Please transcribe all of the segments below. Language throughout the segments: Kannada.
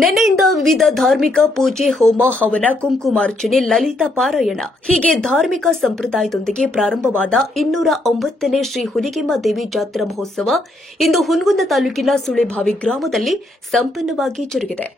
ನಿನ್ನೆಯಿಂದ ವಿವಿಧ ಧಾರ್ಮಿಕ ಪೂಜೆ, ಹೋಮ, ಹವನ, ಕುಂಕುಮಾರ್ಚನೆ, ಲಲಿತ ಪಾರಾಯಣ ಹೀಗೆ ಧಾರ್ಮಿಕ ಸಂಪ್ರದಾಯದೊಂದಿಗೆ ಪ್ರಾರಂಭವಾದ 209ನೇ ಶ್ರೀ ಹುಲಿಗೆಮ್ಮ ದೇವಿ ಜಾತ್ರಾ ಮಹೋತ್ಸವ ಇಂದು ಹುನಗುಂದ ತಾಲೂಕಿನ ಸುಳೆಭಾವಿ ಗ್ರಾಮದಲ್ಲಿ ಸಂಪನ್ನವಾಗಿ ಜರುಗಿದೆ.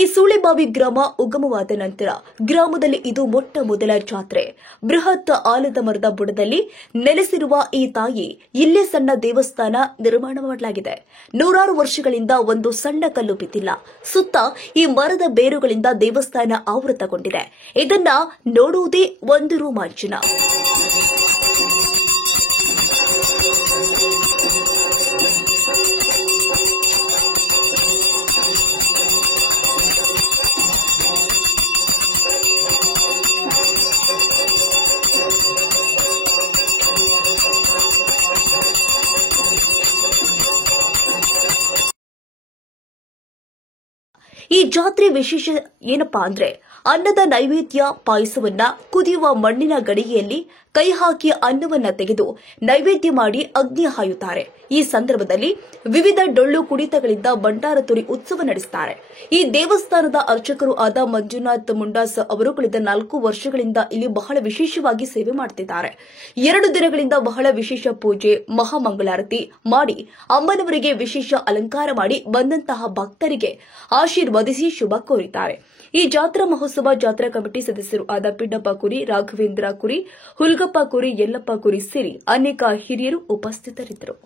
ಈ ಸುಳೆಭಾವಿ ಗ್ರಾಮ ಉಗಮವಾದ ನಂತರ ಗ್ರಾಮದಲ್ಲಿ ಇದು ಮೊಟ್ಟ ಮೊದಲ ಜಾತ್ರೆ. ಬೃಹತ್ ಆಲದ ಮರದ ಬುಡದಲ್ಲಿ ನೆಲೆಸಿರುವ ಈ ತಾಯಿ ಇಲ್ಲೇ ಸಣ್ಣ ದೇವಸ್ಥಾನ ನಿರ್ಮಾಣ ಮಾಡಲಾಗಿದೆ. ನೂರಾರು ವರ್ಷಗಳಿಂದ ಒಂದು ಸಣ್ಣ ಕಲ್ಲು ಬಿದ್ದಿಲ್ಲ. ಸುತ್ತ ಈ ಮರದ ಬೇರುಗಳಿಂದ ದೇವಸ್ಥಾನ ಆವೃತಗೊಂಡಿದೆ. ಇದನ್ನ ನೋಡುವುದೇ ಒಂದು ರೋಮಾಂಚನ. ಈ ಜಾತ್ರೆ ವಿಶೇಷ ಏನಪ್ಪಾ ಅಂದ್ರೆ ಅನ್ನದ ನೈವೇದ್ಯ ಪಾಯಸವನ್ನ ಕುದಿಯುವ ಮಣ್ಣಿನ ಗಡಿಗೆಯಲ್ಲಿ ಕೈ ಹಾಕಿ ಅನ್ನವನ್ನ ತೆಗೆದು ನೈವೇದ್ಯ ಮಾಡಿ ಅಗ್ನಿ ಹಾಯುತ್ತಾರೆ. ಈ ಸಂದರ್ಭದಲ್ಲಿ ವಿವಿಧ ಡೊಳ್ಳು ಕುಣಿತಗಳಿಂದ ಭಂಡಾರತುರಿ ಉತ್ಸವ ನಡೆಸುತ್ತಾರೆ. ಈ ದೇವಸ್ಥಾನದ ಅರ್ಚಕರು ಆದ ಮಂಜುನಾಥ್ ಮುಂಡಾಸ್ ಅವರು ಕಳೆದ 4 ವರ್ಷಗಳಿಂದ ಇಲ್ಲಿ ಬಹಳ ವಿಶೇಷವಾಗಿ ಸೇವೆ ಮಾಡುತ್ತಿದ್ದಾರೆ. 2 ದಿನಗಳಿಂದ ಬಹಳ ವಿಶೇಷ ಪೂಜೆ, ಮಹಾಮಂಗಳಾರತಿ ಮಾಡಿ ಅಮ್ಮನವರಿಗೆ ವಿಶೇಷ ಅಲಂಕಾರ ಮಾಡಿ ಬಂದಂತಹ ಭಕ್ತರಿಗೆ ಆಶೀರ್ವದಿಸಿ ಶುಭ ಕೋರಿದ್ದಾರೆ. ಈ ಜಾತ್ರಾ ಮಹೋತ್ಸವ ಜಾತ್ರಾ ಕಮಿಟಿ ಸದಸ್ಯರು ಆದ ಪಿಡ್ಡಪ್ಪ ಕುರಿ, ರಾಘವೇಂದ್ರ ಕುರಿ, ಹುಲ್ಗಪ್ಪ ಕುರಿ, ಯಲ್ಲಪ್ಪ ಕುರಿ ಸೇರಿ ಅನೇಕ ಹಿರಿಯರು ಉಪಸ್ಥಿತರಿದ್ದರು.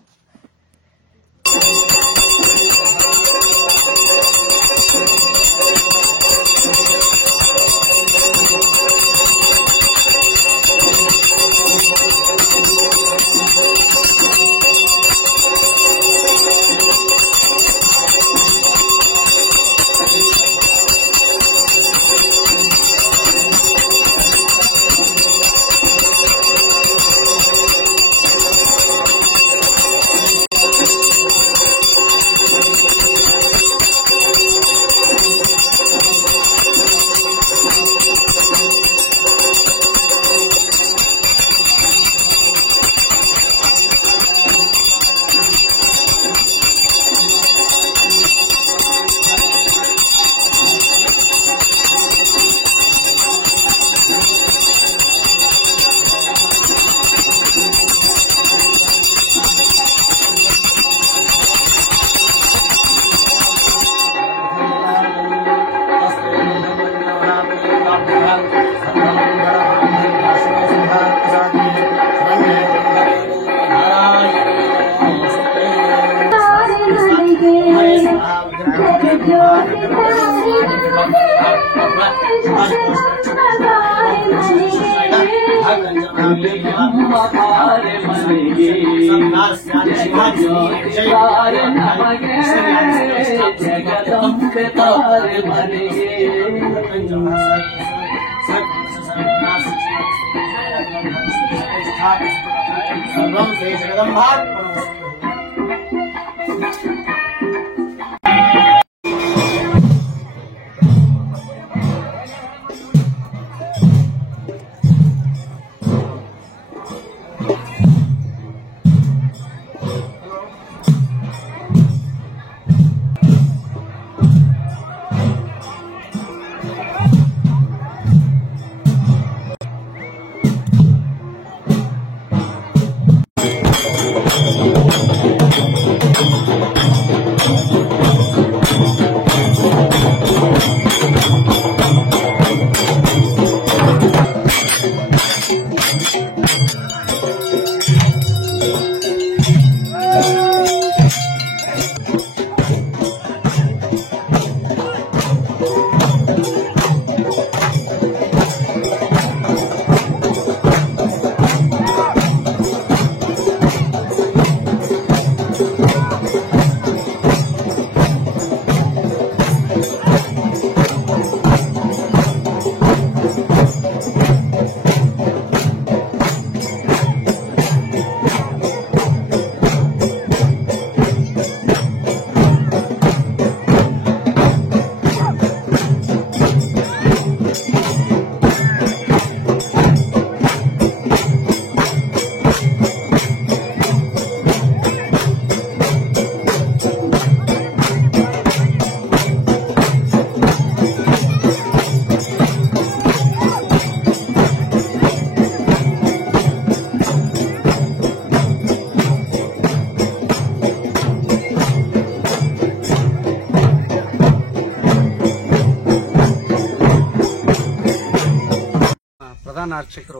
ಪ್ರಧಾನ ಅರ್ಚಕರು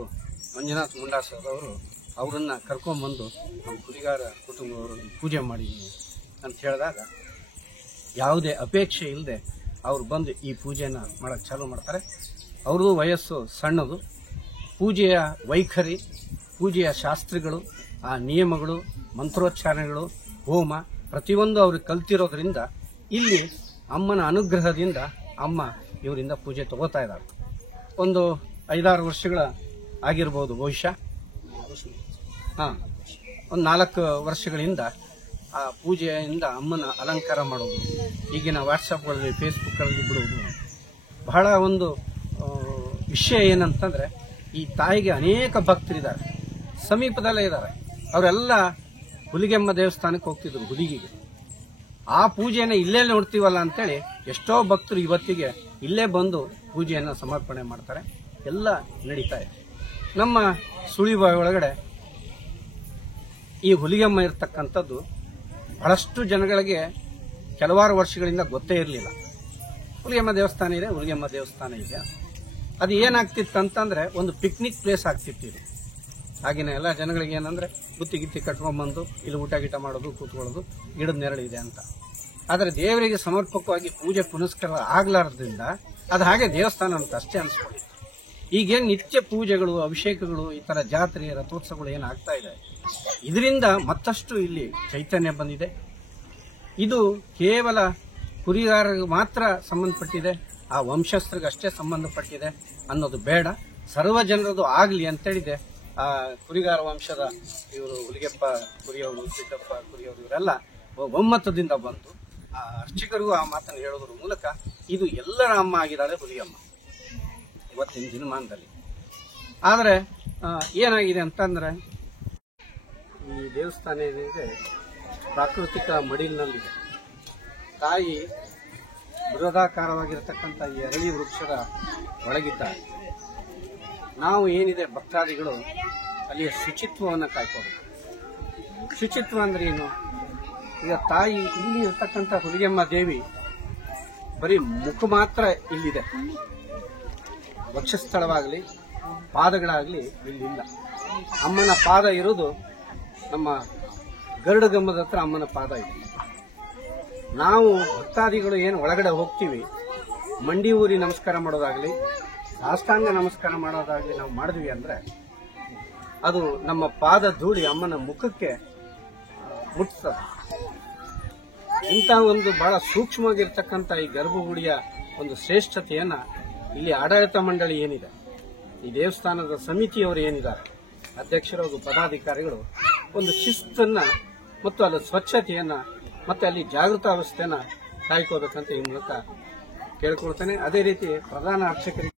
ಮಂಜುನಾಥ್ ಮುಂಡಾಸರ್ ಅವರು ಅವರನ್ನ ಕರ್ಕೊಂಡ್ಬಂದು ನಮ್ಮ ಕುರಿಗಾರ ಕುಟುಂಬವರು ಪೂಜೆ ಮಾಡಿ ಅಂತ ಹೇಳಿದಾಗ ಯಾವುದೇ ಅಪೇಕ್ಷೆ ಇಲ್ಲದೆ ಅವ್ರು ಬಂದು ಈ ಪೂಜೆನ ಮಾಡೋಕ್ಕೆ ಚಾಲೂ ಮಾಡ್ತಾರೆ. ಅವ್ರದ್ದು ವಯಸ್ಸು ಸಣ್ಣದು. ಪೂಜೆಯ ವೈಖರಿ, ಪೂಜೆಯ ಶಾಸ್ತ್ರಗಳು, ಆ ನಿಯಮಗಳು, ಮಂತ್ರೋಚ್ಚಾರಣೆಗಳು, ಹೋಮ ಪ್ರತಿಯೊಂದು ಅವ್ರಿಗೆ ಕಲ್ತಿರೋದ್ರಿಂದ ಇಲ್ಲಿ ಅಮ್ಮನ ಅನುಗ್ರಹದಿಂದ ಅಮ್ಮ ಇವರಿಂದ ಪೂಜೆ ತಗೋತಾ ಇದ್ದಾರೆ. ಒಂದು 5-6 ವರ್ಷಗಳ ಆಗಿರ್ಬೋದು ಬಹುಶಃ. ಒಂದು 4 ವರ್ಷಗಳಿಂದ ಆ ಪೂಜೆಯಿಂದ ಅಮ್ಮನ ಅಲಂಕಾರ ಮಾಡೋದು, ಈಗಿನ ವಾಟ್ಸಪ್ಗಳಲ್ಲಿ ಫೇಸ್ಬುಕ್ಕಲ್ಲಿ ಬಿಡುವುದು. ಬಹಳ ಒಂದು ವಿಷಯ ಏನಂತಂದ್ರೆ ಈ ತಾಯಿಗೆ ಅನೇಕ ಭಕ್ತರಿದ್ದಾರೆ, ಸಮೀಪದಲ್ಲೇ ಇದ್ದಾರೆ. ಅವರೆಲ್ಲ ಹುಲಿಗೆಮ್ಮ ದೇವಸ್ಥಾನಕ್ಕೆ ಹೋಗ್ತಿದ್ರು, ಹುಲಿಗಿಗೆ. ಆ ಪೂಜೆಯನ್ನು ಇಲ್ಲೇ ನೋಡ್ತೀವಲ್ಲ ಅಂತೇಳಿ ಎಷ್ಟೋ ಭಕ್ತರು ಇವತ್ತಿಗೆ ಇಲ್ಲೇ ಬಂದು ಪೂಜೆಯನ್ನು ಸಮರ್ಪಣೆ ಮಾಡ್ತಾರೆ. ಎಲ್ಲ ನಡೀತಾ ಇದೆ. ನಮ್ಮ ಸುಳಿಬಾವಿ ಒಳಗಡೆ ಈ ಹುಲಿಗೆಮ್ಮ ಇರ್ತಕ್ಕಂಥದ್ದು ಬಹಳಷ್ಟು ಜನಗಳಿಗೆ ಕೆಲವಾರು ವರ್ಷಗಳಿಂದ ಗೊತ್ತೇ ಇರಲಿಲ್ಲ. ಹುಲಿಗೆಮ್ಮ ದೇವಸ್ಥಾನ ಇದೆ, ಹುಲಿಗೆಮ್ಮ ದೇವಸ್ಥಾನ ಇದೆ. ಅದು ಏನಾಗ್ತಿತ್ತಂತಂದ್ರೆ ಒಂದು ಪಿಕ್ನಿಕ್ ಪ್ಲೇಸ್ ಆಗ್ತಿತ್ತು. ಆಗಿನ ಎಲ್ಲ ಜನಗಳಿಗೆ ಏನಂದ್ರೆ ಬುತ್ತಿ ಕಟ್ಕೊಂಡ್ಬಂದು ಇಲ್ಲಿ ಊಟ ಗೀಟ ಮಾಡೋದು, ಕೂತ್ಕೊಳ್ಳೋದು, ಗಿಡದ ನೆರಳಿದೆ ಅಂತ. ಆದರೆ ದೇವರಿಗೆ ಸಮರ್ಪಕವಾಗಿ ಪೂಜೆ ಪುನಸ್ಕಾರ ಆಗ್ಲಾರ್ದ್ರಿಂದ ಅದು ಹಾಗೆ ದೇವಸ್ಥಾನ ಅಂತ ಅಷ್ಟೇ ಅನ್ಸ್ಕೊಂಡಿತ್ತು. ಈಗೇನು ನಿತ್ಯ ಪೂಜೆಗಳು, ಅಭಿಷೇಕಗಳು, ಈ ತರ ಜಾತ್ರೆ, ರಥೋತ್ಸವಗಳು ಏನಾಗ್ತಾ ಇದೆ, ಇದರಿಂದ ಮತ್ತಷ್ಟು ಇಲ್ಲಿ ಚೈತನ್ಯ ಬಂದಿದೆ. ಇದು ಕೇವಲ ಕುರಿಗಾರರಿಗೆ ಮಾತ್ರ ಸಂಬಂಧಪಟ್ಟಿದೆ, ಆ ವಂಶಸ್ಥರಿಗಷ್ಟೇ ಸಂಬಂಧಪಟ್ಟಿದೆ ಅನ್ನೋದು ಬೇಡ, ಸರ್ವ ಜನರದು ಆಗಲಿ ಅಂತೇಳಿದೆ. ಆ ಕುರಿಗಾರ ವಂಶದ ಇವರು ಹುಲಿಗೆಪ್ಪ ಕುರಿಯವರು, ಸಿದ್ದಪ್ಪ ಕುರಿಯವರು ಇವರೆಲ್ಲ ಒಮ್ಮತದಿಂದ ಬಂದು ಆ ಅರ್ಚಕರಿಗೂ ಆ ಮಾತನ್ನು ಹೇಳೋದ್ರ ಮೂಲಕ ಇದು ಎಲ್ಲರ ಅಮ್ಮ ಆಗಿದ್ದಾರೆ ಹುಲಿಗೆಮ್ಮ ಇವತ್ತಿನ ದಿನಮಾನದಲ್ಲಿ. ಆದರೆ ಏನಾಗಿದೆ ಅಂತಂದ್ರೆ ಈ ದೇವಸ್ಥಾನ ಏನಿದೆ ಪ್ರಾಕೃತಿಕ ಮಡಿಲಿನಲ್ಲಿದೆ. ತಾಯಿ ಬೃಹದಾಕಾರವಾಗಿರತಕ್ಕಂಥ ಈ ಅರಳಿ ವೃಕ್ಷದ ಒಳಗಿದ್ದಾರೆ. ನಾವು ಏನಿದೆ ಭಕ್ತಾದಿಗಳು ಅಲ್ಲಿಯ ಶುಚಿತ್ವವನ್ನು ಕಾಯ್ಕೋಬೇಕು. ಶುಚಿತ್ವ ಅಂದ್ರೆ ಏನು? ಈಗ ತಾಯಿ ಇಲ್ಲಿ ಇರ್ತಕ್ಕಂಥ ಹುಲಿಗೆಮ್ಮ ದೇವಿ ಬರೀ ಮುಖ ಮಾತ್ರ ಇಲ್ಲಿದೆ, ವಕ್ಷಸ್ಥಳವಾಗಲಿ ಪಾದಗಳಾಗಲಿ ಇಲ್ಲಿಲ್ಲ. ಅಮ್ಮನ ಪಾದ ಇರೋದು ನಮ್ಮ ಗರುಡಗಂಬದ ಹತ್ರ ಅಮ್ಮನ ಪಾದ ಇದೆ. ನಾವು ಭಕ್ತಾದಿಗಳು ಏನು ಒಳಗಡೆ ಹೋಗ್ತೀವಿ, ಮಂಡಿ ಊರಿ ನಮಸ್ಕಾರ ಮಾಡೋದಾಗ್ಲಿ, ಸಾಷ್ಟಾಂಗ ನಮಸ್ಕಾರ ಮಾಡೋದಾಗ್ಲಿ ನಾವು ಮಾಡಿದ್ವಿ ಅಂದ್ರೆ ಅದು ನಮ್ಮ ಪಾದ ಧೂಳಿ ಅಮ್ಮನ ಮುಖಕ್ಕೆ ಮುಟ್ತದೆ. ಇಂಥ ಒಂದು ಬಹಳ ಸೂಕ್ಷ್ಮವಾಗಿರ್ತಕ್ಕಂಥ ಈ ಗರ್ಭಗುಡಿಯ ಒಂದು ಶ್ರೇಷ್ಠತೆಯನ್ನ ಇಲ್ಲಿ ಆಡಳಿತ ಮಂಡಳಿ ಏನಿದೆ, ಈ ದೇವಸ್ಥಾನದ ಸಮಿತಿಯವರು ಏನಿದ್ದಾರೆ, ಅಧ್ಯಕ್ಷರು, ಪದಾಧಿಕಾರಿಗಳು ಒಂದು ಶಿಸ್ತನ್ನ ಮತ್ತು ಅಲ್ಲಿ ಸ್ವಚ್ಛತೆಯನ್ನ ಮತ್ತೆ ಅಲ್ಲಿ ಜಾಗೃತ ಅವಸ್ಥೆಯನ್ನ ಕಾಯ್ಕೋಬೇಕಂತ ಈ ಮೂಲಕ ಕೇಳ್ಕೊಳ್ತೇನೆ. ಅದೇ ರೀತಿ ಪ್ರಧಾನ ಅರ್ಚಕರಿಗೆ